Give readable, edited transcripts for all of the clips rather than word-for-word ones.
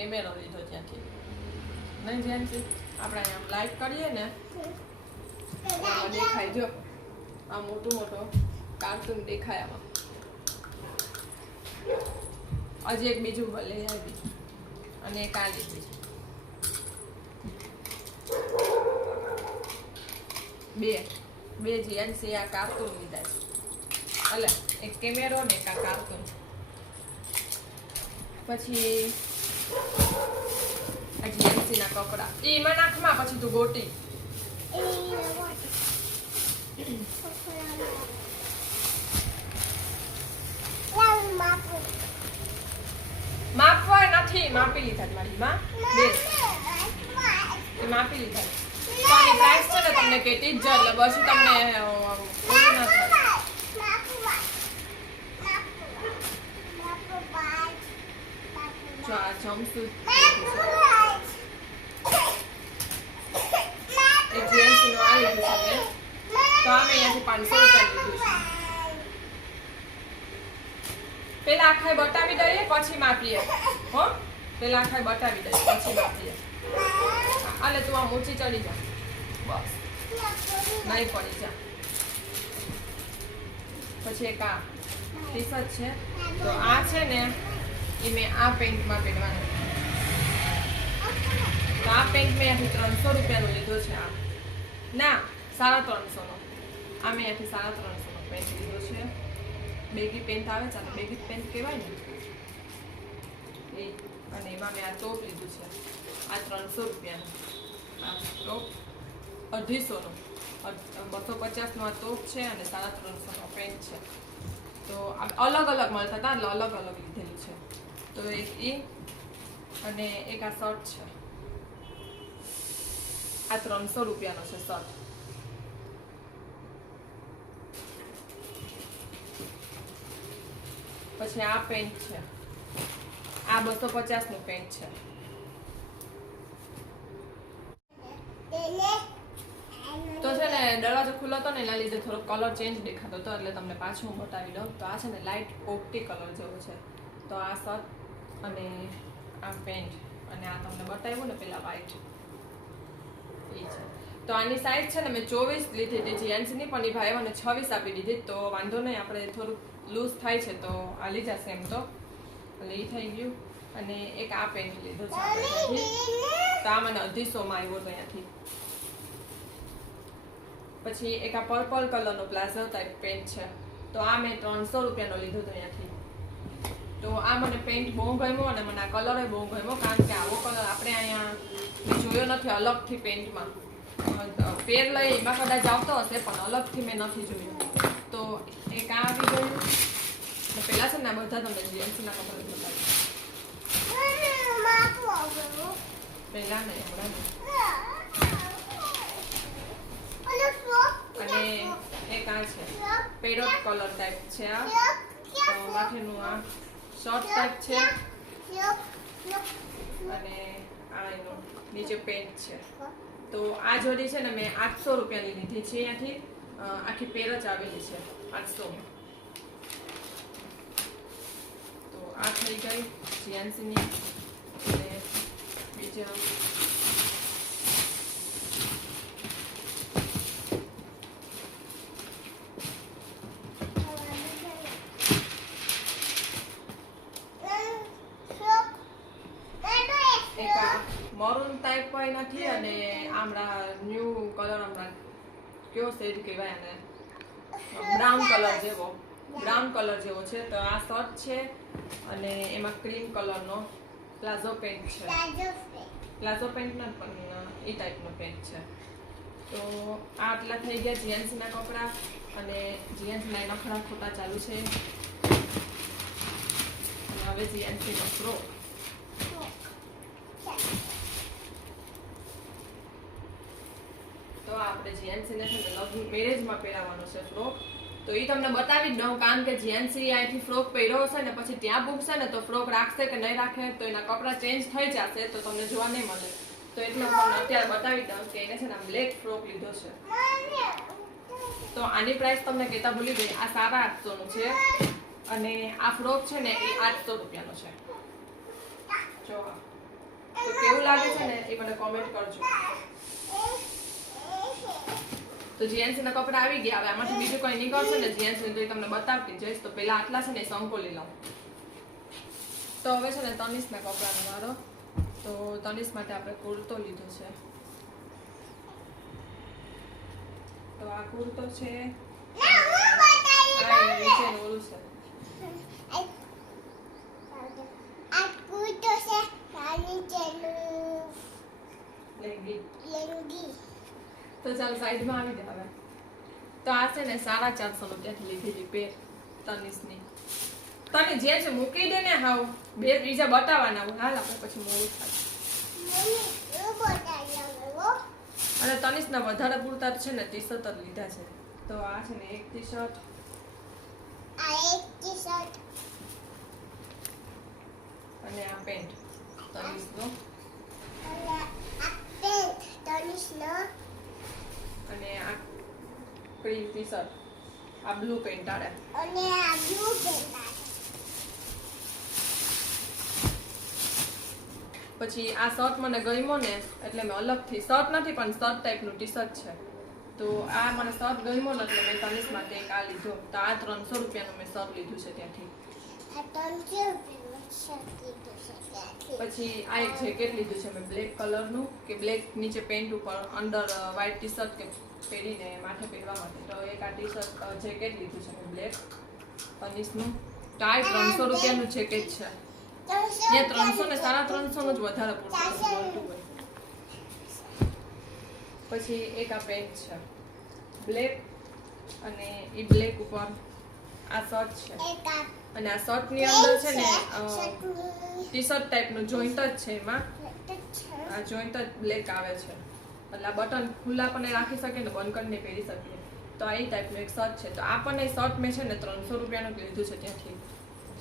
કેમેરો લીધો ત્યાંથી નહીં જેન્સી આપણે આમ લાઈટ કરીએ ને આમાં દેખાય જો આ મોટું મોટો કાર્ટૂન દેખાય આમાં હજી એક બીજું લઈ આવી અને એક આ લીધી બે જીએનસી આ કાર્ટૂન લીધા છે એટલે એક કેમેરો ને એક આ કાર્ટૂન પછી આ જીએનસી ના કપડા એમાં નાખમાં પછી તું ગોટી માપવા નથી માપી લીધા મારી માં બે માપી લીધા તો આની પ્રાઇસ છે ને તમને કેટલી જ એટલે પછી તમને ઓલું ના થાય જો આ જમ્પસૂટ એક જીએનસી નું આ લીધું છે તો અમે અહીંયાથી 500 રૂપિયા લીધું છે પેલા આખાય બતાવી દઈએ પછી માપીએ હો પેલા આખાય બતાવી દઈએ પછી માપીએ આલે તું આમ ઊંચી ચડી જા બસ નહીં પડી જા પછી એક આ ટી-શર્ટ છે તો આ છે ને એ મેં આ પેન્ટમાં પહેરવાનું તો આ પેન્ટ મેં અહીંથી 300 રૂપિયાનું લીધો છે આ ના 350 નો આ મેં અહીંથી 350 નો પેન્ટ લીધો છે બેગી પેન્ટ આવે છે અને બેગી પેન્ટ કહેવાય ને એ અને એમાં મેં આ ટોપ લીધું છે આ 300 રૂપિયાનું આ ટોપ 250 નો 250 નો આ ટોપ છે અને 350 નો પેન્ટ છે તો અલગ અલગ મળતા હતા એટલે અલગ અલગ લીધેલું છે તો એક એ અને એક આ શર્ટ છે આ 300 રૂપિયાનો છે શર્ટ પછી આ પેન્ટ છે આ 250 નું પેન્ટ છે તો છે ને દરવાજો ખુલ્લો હતો ને એના લીધે થોડો કલર ચેન્જ દેખાતો હતો એટલે તમને પાછું હું બતાવી દઉં તો આ છે ને લાઇટ પોપટી કલર જેવો છે તો આ શર્ટ અને આ પેન્ટ અને આ તમને બતાવ્યું ને પેલા વ્હાઈટ એ છે તો આની સાઈઝ છે ને મેં 24 લીધી હતી જીએનસીની પણ એ ભાઈ મને 26 આપી દીધી તો વાંધો નહીં આપણે થોડુંક લૂઝ થાય છે તો આ લઈ જશે એમ તો એટલે એ થઈ ગયું અને એક આ પેન્ટ લીધો છે તો આ મને 250 માં આવ્યો હતો અહીંયાથી પછી એક આ પર્પલ કલરનો પ્લાઝો ટાઈપ પેન્ટ છે તો આ મેં 300 રૂપિયાનો લીધો હતો અહીંયાથી તો આ મને પેન્ટ બહુ ગમ્યો અને મને આ કલર બહુ ગમ્યો કારણ કે આવો કલર આપણે અહીંયા મેં જોયો નથી અલગથી પેન્ટમાં પેર લઈ એમાં કદાચ આવતો હશે પણ અલગથી મેં નથી જોયું તો એક આ આવી ગયું પેલા છે ને બધા તમને જીએનસીના કપડા બતાવી પેલા નહીં હમણાં અને એક આ છે પેરોટ કલર ટાઈપ છે આ તો માથેનું આ શોર્ટ ટાઈપ છે અને આ એનો નીચે પેન્ટ છે તો આ જોડી છે ને મેં 800 રૂપિયાની લીધી છે અહીંયાથી આખી પેર જ આવેલી છે 800 તો આ થઈ ગઈ જીએનસીની અને બીજા મરૂન ટાઈપ કોઈ નથી અને આમડા ન્યૂ કલર હમણાં કયો શેડ કહેવાય અને બ્રાઉન કલર જેવો છે તો આ શર્ટ છે અને એમાં ક્રીમ કલરનો પ્લાઝો પેન્ટ છે પ્લાઝો પેન્ટ ના પણ એ ટાઈપનો પેન્ટ છે તો આ આટલા થઈ ગયા જીએનસીના કપડાં અને જીએનસીના નખરા ખોટા ચાલુ છે અને હવે જીએનસીનો ફ્રોક તો આપણે જીએનસીને છે ને લગ્ન મેરેજમાં પહેરાવવાનો છે ફ્રોક તો એ તમને બતાવી જ દઉં કારણ કે જીએનસી અહીંથી ફ્રોક પહેર્યો હશે ને પછી ત્યાં પૂછશે ને તો ફ્રોક રાખશે કે નહીં રાખે તો એના કપડાં ચેન્જ થઈ જશે તો તમને જોવા નહીં મળે તો એટલે હું તમને અત્યારે બતાવી દઉં કે એને છે ને બ્લેક ફ્રોક લીધો છે તો આની પ્રાઇસ તમને કહેતા ભૂલી ગઈ આ 850 નું છે અને આ ફ્રોક છે ને એ 800 રૂપિયાનો છે જો છે ને એ મને કોમેન્ટ કરજો. તો જીએનસી ના કપડા આવી ગયા. હવે આમાંથી બીજું કોઈ નીકળશે ને જીએનસી તો એ તમને બતાવતી જઈશ. તો પેલા આટલા છે ને સંકોલી લઉં. તો હવે છે ને તનિષ ના કપડાનો વારો. તો તનિષ માટે આપણે કુર્તો લીધો છે. તો આ કુર્તો છે. નીચે ઓલું છે. તો ચાલ સાઈડમાં આવી જાય હવે. તો આ છે ને 450 રૂપિયાથી લીધેલી પેર તનિષની. તને જે છે મૂકી દે ને હાવ બે બીજા બતાવવાના હોય. હાલ આપણે પછી મોડું થાય. અને તનિષના વધારે પૂરતા છે ને ટી શર્ટ જ લીધા છે. તો આ છે ને એક ટી શર્ટ, અને આ પેન્ટ તનિષનો, અને આ ક્રીમ ટી શર્ટ, આ બ્લુ પેન્ટ આડે, પછી આ શર્ટ મને ગમ્યો ને એટલે મેં અલગથી શર્ટ નથી પણ શર્ટ ટાઈપનું ટી શર્ટ છે. તો આ મને શર્ટ ગમ્યો ને એટલે મેં તનિષ માટે એક આ લીધો. તો આ 300 રૂપિયાનું મેં શર્ટ લીધું છે ત્યાંથી. પછી આ એક જેકેટ લીધું છે મેં બ્લેક કલરનું, કે બ્લેક નીચે પેન્ટ ઉપર અંદર વ્હાઈટ ટી શર્ટ કે પહેરીને માથે પહેરવા માટે. તો એક આ ટી શર્ટ જેકેટ લીધું છે મેં બ્લેક તનિષનું. તો આ 300 રૂપિયાનું જેકેટ છે. ત્યાં 300 ને 350 નું જ વધારે પૂરતું હોય. પછી એક આ પેન્ટ છે બ્લેક, અને એ બ્લેક ઉપર આ શર્ટ છે. અને આ શર્ટ ની અંદર છે ને ટી શર્ટ ટાઈપનું જોઈન્ટ જ છે. એમાં આ જોઈન્ટ જ બ્લેક આવે છે. એટલે આ બટન ખુલ્લા પણ રાખી શકે ને બંધ કરીને પહેરી શકીએ. તો આ ટાઈપનું એક શર્ટ છે. તો આ પણ એ શર્ટ મેં છે ને 300 રૂપિયાનું લીધું છે ત્યાંથી.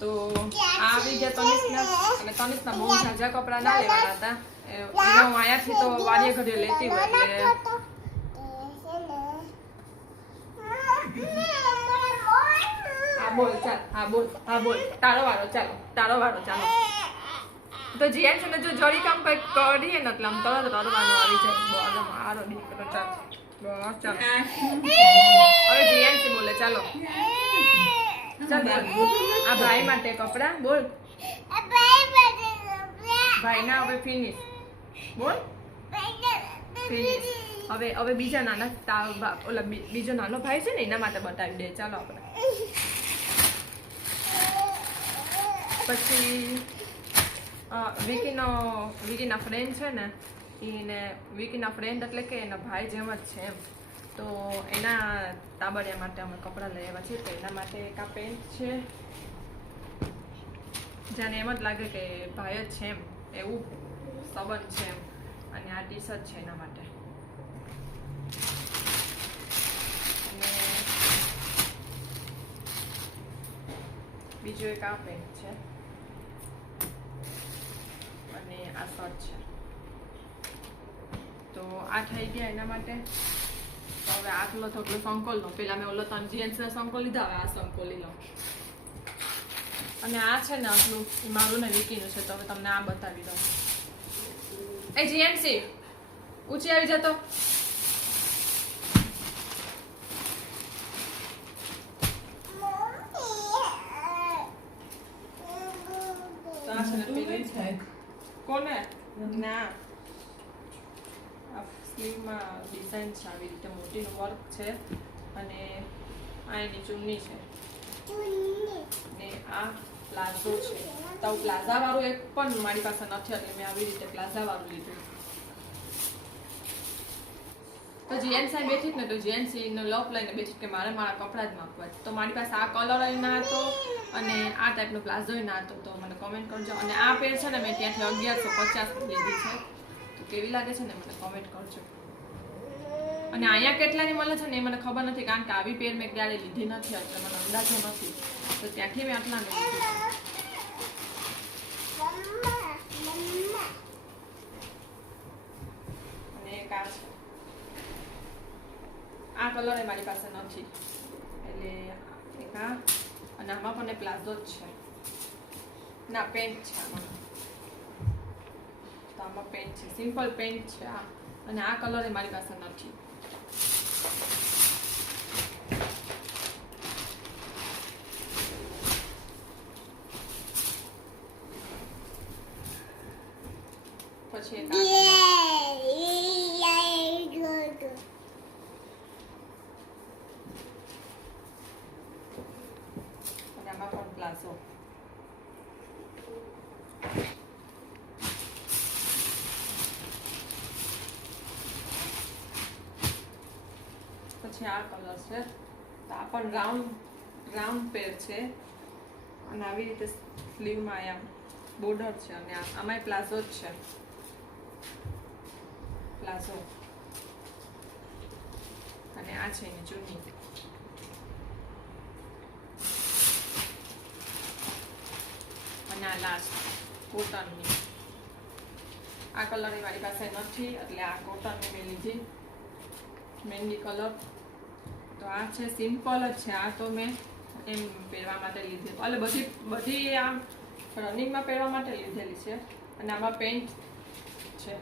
તો આ આવી ગયા તનિષના. અને તનિષના બહુ ઝાઝા કપડાં ના લેવાના હતા. હું અહીંયાથી તો વાડીએ ઘરે લેતી હોય એટલે. હા બોલ ચાલ. હા બોલ. હા બોલ. તારો વારો ચાલો. તારો વારો ચાલો. તો જીએનસી ને જો જરી કામ કઈ કરીએ ને એટલે આમ તરત રડવાનું આવી જાય. બોલો મારો દીકરો ચાલ. બસ ચાલો. હવે જીએનસી બોલે ચાલો. ચાલ આ ભાઈ માટે કપડા બોલ. ભાઈ ના હવે ફિનિશ બોલ. ફિનિશ. હવે બીજા નાના ઓલા બીજો નાનો ભાઈ છે ને એના માટે બતાવી દે. ચાલો આપણે પછી વિકીના ફ્રેન્ડ છે ને એને વિકીના ફ્રેન્ડ એટલે કે એના ભાઈ જેમ જ છે એમ. તો એના તાબડિયા માટે અમે કપડાં લઈ આવ્યા છીએ. તો એના માટે એક આ પેન્ટ છે, જાણે એમ જ લાગે કે ભાઈ જ છે એમ એવું સંબંધ છે એમ. અને આ ટી શર્ટ છે એના માટે. અને બીજું એક આ પેન્ટ છે, અને આ શર્ટ છે. તો આ થઈ ગયા એના માટે. તો હવે આટલો થોડો સંકોલ નો. પેલા મેં ઓલો જીએન્સ ના સંકોલ લીધા, હવે આ સંકોલી લો. અને આ છે ને આટલું મારું ને વિકીનું છે. તો હવે તમને આ બતાવી દઉં. એ જીએનસી ઊંચી આવી જતો. કોને ના સ્લીવમાં ડિઝાઇન છે આવી રીતે મોટીનું વર્ક છે. અને આ એની ચુન્ની છે. ને આ પ્લાઝો છે. તો પ્લાઝા વાળું એક પણ મારી પાસે નથી એટલે મેં આવી રીતે પ્લાઝા વાળું લીધું. તો જીએનસી બેઠી ને તો જીએનસી નો લપ લઈને બેઠી કે મારે મારા કપડા જ માપવા. તો મારી પાસે આ કલર ના હતો અને આ ટાઈપનો પ્લાઝો ના હતો. તો મને કોમેન્ટ કરજો. અને આ પેર છે ને મેં ત્યાંથી 1150 લીધી છે. તો કેવી લાગે છે ને મને કોમેન્ટ કરજો. અને અહીંયા કેટલાની મળે છે ને એ મને ખબર નથી, કારણ કે આવી પેર મેં ક્યારે લીધી નથી એટલે મને અંદાજો નથી. તો ત્યાંથી મેં આટલા લીધી. અને એક આ છે. આ કલર એ મારી પાસે નથી એટલે એક આ. અને આમાં પણ પ્લાઝો જ છે ના પેન્ટ છે આમાં. તો તો આમાં પેન્ટ છે, સિમ્પલ પેન્ટ છે આ, અને આ કલર એ મારી પાસે નથી. પછી એક આ અને આમાં પણ પ્લાઝો. પછી આ કલર છે, તો આ પણ રાઉન્ડ પેર છે, અને આવી રીતે સ્લીવમાં અહીંયા બોર્ડર છે, અને આમાંય પ્લાઝો જ છે, પ્લાઝો. અને આ છે એની ચૂની. અને આ લાસ્ટ કોટનની. આ કલરની મારી પાસે નથી, એટલે આ કોટનની મેં લીધી, મહેંદી કલર. તો આ છે સિમ્પલ જ છે, આ તો મેં એમ પહેરવા માટે લીધી, એટલે બધી આમ રનિંગમાં પહેરવા માટે લીધેલી છે. અને આમાં પેન્ટ છે,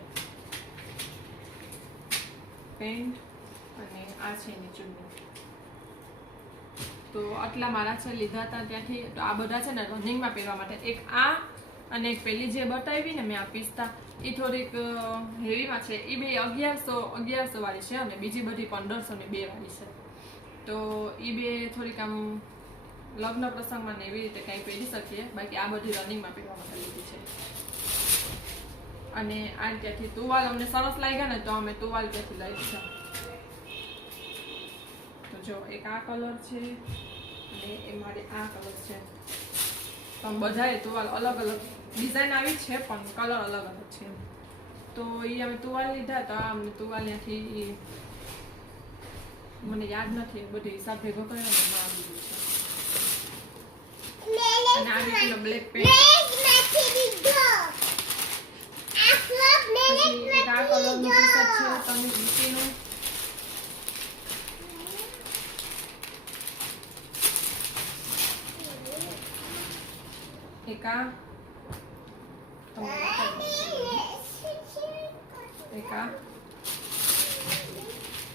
પેન્ટ, અને આ છે એની ચૂની. તો આટલા મારા છે લીધા હતા ત્યાંથી. તો આ બધા છે ને રનિંગમાં પહેરવા માટે. એક આ અને એક પેલી જે બતાવી ને મેં આ પિસ્તા, એ થોડીક હેવીમાં છે, એ બે 1100 વાળી છે, અને બીજી બધી 1502 વાળી છે. તો એ બે થોડીક આમ લગ્ન પ્રસંગમાં ને એવી રીતે કંઈ પહેરી શકીએ, બાકી આ બધી રનિંગમાં પહેરવા માટે લીધી છે. અને આ ત્યાંથી ટુવાલ અમને સરસ લાગ્યા ને, તો અમે ટુવાલ ત્યાંથી લઈ લીધા. તો જો એક આ કલર છે, અને એ મારે આ કલર છે. તો બધાએ ટુવાલ અલગ અલગ ડિઝાઇન આવી છે, પણ કલર અલગ અલગ છે. તો એ અમે ટુવાલ લીધા, તો અમને ટુવાલ ત્યાંથી મને યાદ નથી, બધી હિસાબ ભેગો કર્યો ને એમાં આવી ગયું છે. અને આ રીતનો બ્લેક પેન્ટ. પછી એક આ કલરનું ટી-શર્ટ છે, તમે નીચેનું. એક આ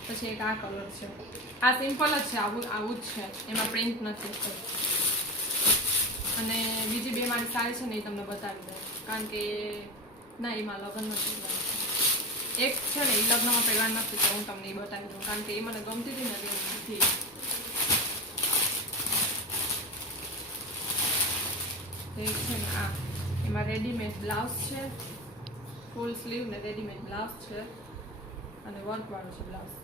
પછી એક આ કલર છે. આ સિમ્પલ જ છે, આવું જ છે, એમાં પ્રિન્ટ નથી. અને બીજી બે મારી સાડી છે ને, એ તમને બતાવી દઉં, કારણ કે ના એમાં લગ્ન નથી. એક છે ને એ લગ્નમાં પહેરવાનું નથી, તો હું તમને એ બતાવી દઉં, કારણ કે એ મને ગમતી હતી ને નથી. એક છે ને આ, એમાં રેડીમેડ બ્લાઉઝ છે, ફૂલ સ્લીવ ને રેડીમેડ બ્લાઉઝ છે, અને વર્ક વાળું છે બ્લાઉઝ.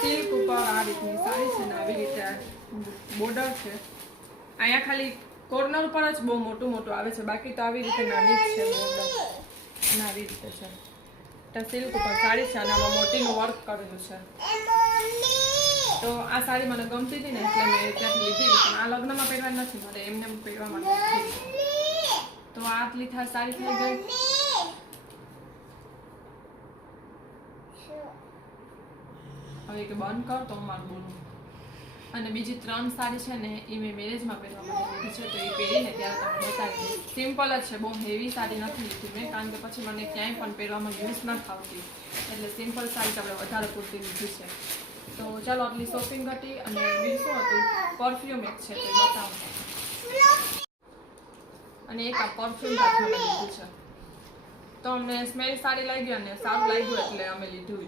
સિલ્ક ઉપર આ રીતની સાડી છે ને, આવી રીતે બોર્ડર છે. અહીંયા ખાલી કોર્નર પર જ બહુ મોટું આવે છે, બાકી તો આવી રીતે નાની જ છે બોર્ડર, અને આવી રીતે છે. તો સિલ્ક ઉપર સાડી છે, અને આમાં મોટીનું વર્ક કરેલું છે. તો આ સાડી મને ગમતી હતી ને, એટલે મેં ત્યાંથી લીધી, પણ આ લગ્નમાં પહેરવા નથી, મારે એમને પહેરવા માટે. તો આ આટલી સાડી થઈ ગઈ. હવે કે બંધ કર તો મારું બોલું. અને બીજી 3 સાડી છે ને, એ મેં મેરેજમાં પહેરવા માટે લીધી છે, તો એ પહેરીને ત્યારે તમને બતાવી દઈશ. સિમ્પલ જ છે, બહુ હેવી સાડી નથી લીધી મેં, કારણ કે પછી મને ક્યાંય પણ પહેરવામાં યુઝ ના થતી, એટલે સિમ્પલ સાડી આપણે વધારે પૂરતી લીધી છે. તો ચાલો આટલી શોપિંગ હતી. અને બીજું શું હતું, પરફ્યુમ એક છે, તો એ બતાવું. અને એક આ પરફ્યુમ સાથે મેં લીધું છે, તો અમને સ્મેલ સારી લાગી અને સારું લાગ્યું, એટલે અમે લીધું.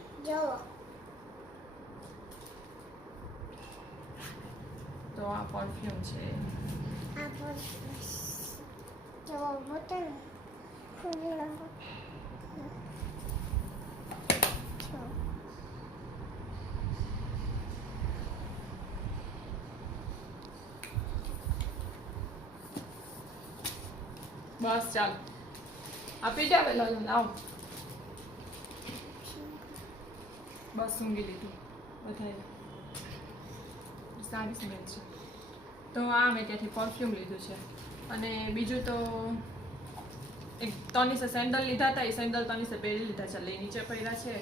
તો આ પરફ્યુમ છે. બસ ચાલ, આપી જાવ લાવ. બસ ઊંઘી લીધું વધારે સારી સ્મેલ છે. તો આ મેં ત્યાંથી પરફ્યુમ લીધું છે. અને બીજું તો એક તનીસે સેન્ડલ લીધા હતા, એ સેન્ડલ તનીસે પહેરી લીધા છે, એટલે નીચે પહેર્યા છે.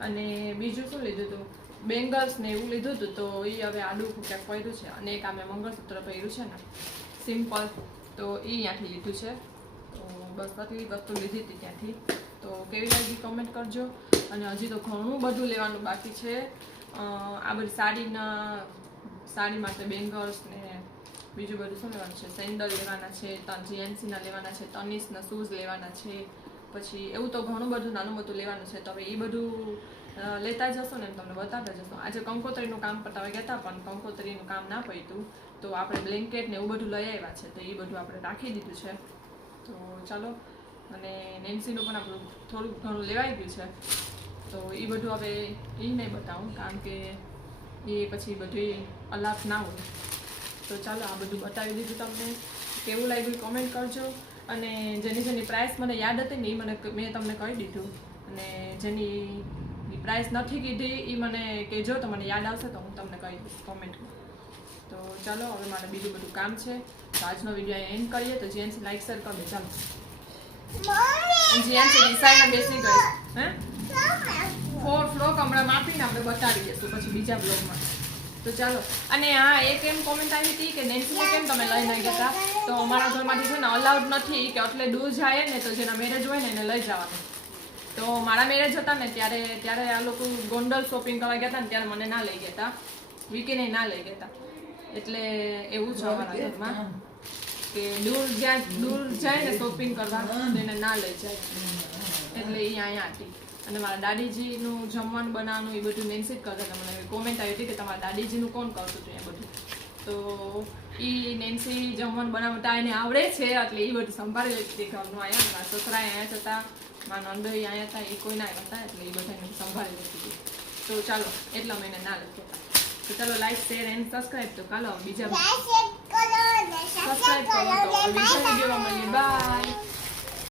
અને બીજું શું લીધું હતું, બેંગલ્સ ને એવું લીધું હતું, તો એ હવે આડું ક્યાંક પડ્યું છે. અને એક આ મેં મંગળસૂત્ર પહેર્યું છે ને સિમ્પલ, તો એ ત્યાંથી લીધું છે. તો બસ આટલી વસ્તુ લીધી હતી ત્યાંથી. તો કેવી લાગી કમેન્ટ કરજો. અને હજી તો ઘણું બધું લેવાનું બાકી છે. આ બધી સાડી માટે બેંગલ્સ ને બીજું બધું શું લેવાનું છે, સેન્ડલ લેવાના છે, જીએનસીના લેવાના છે, તનિષના શૂઝ લેવાના છે, પછી એવું તો ઘણું બધું નાનું મોટું લેવાનું છે. તો હવે એ બધું લેતા જશો ને તમને બતાવતા જશો. આજે કંકોત્રીનું કામ પતાવી ગયા હતા, પણ કંકોત્રીનું કામ ના પડ્યું, તો આપણે બ્લેન્કેટ ને એવું બધું લઈ આવ્યા છે. તો એ બધું આપણે રાખી દીધું છે. તો ચાલો, અને નેન્સીનું પણ આપણું થોડુંક ઘણું લેવાઈ ગયું છે. તો એ બધું હવે એ નહીં બતાવું, કારણ કે એ પછી બધું અલાપ ના હોય. તો ચાલો, આ બધું બતાવી દીધું તમને. કેવું લાગ્યું કોમેન્ટ કરજો. અને જેની પ્રાઇસ મને યાદ હતી ને એ મેં તમને કહી દીધું. અને જેની પ્રાઇસ નથી કીધી એ મને કહેજો, તો મને યાદ આવશે તો હું તમને કહી દઈશ કોમેન્ટમાં. તો ચાલો, હવે મારે બીજું બધું કામ છે. તો આજનો વિડીયો એન્ડ કરીએ. તો જેન્ટ્સ લાઈક શેર કરજો. ચાલો, જેન્ટ્સ ડિસાઈડમાં બેસી ગઈ હે ફ્લોક હમણાં માપીને આપણે બતાવી દઈશું પછી બીજા બ્લોગમાં. તો ચાલો, અને હા એક એમ કોમેન્ટ આવી હતી કે નેન્સીને કેમ તમે લઈ નહીં ગયા? તો અમારા ઘરમાંથી છે ને અલાઉડ નથી કે એટલે દૂર જાય ને તો જેના મેરેજ હોય ને એને લઈ જવાનું. તો મારા મેરેજ હતા ને ત્યારે આ લોકો ગોંડલ શોપિંગ કરવા ગયા હતા ને ત્યારે મને ના લઈ ગયા હતા, વિકીને ના લઈ ગયા હતા. એટલે એવું છે અમારા ઘરમાં કે દૂર જાય ને શોપિંગ કરવા એને ના લઈ જાય. એટલે એ અહીંયા હતી. અને મારા દાદીજીનું જમવાનું બનાવવાનું એ બધું નેન્સી જ કરતા હતા. મને કોમેન્ટ આવી હતી કે તમારા દાદીજીનું કોણ કરતું હતું એ બધું. તો એ નેન્સી જમવાનું બનાવતા એને આવડે છે, એટલે એ બધું સંભાળી લેતી હતી ઘરનું. અહીંયા મારા સસરા અહીંયા હતા, મારા નંદોઈ અહીંયા હતા, એ કોઈ ના હતા, એટલે એ બધાને સંભાળી લેતી હતી. તો ચાલો, એટલા મહિને ના લેતા હતા. તો ચાલો, લાઈક શેર એન્ડ સબસ્ક્રાઈબ. તો ચાલો બીજા સબસ્ક્રાઈબ કરો. તો બીજા વિડીયોમાં મળીએ. બાય.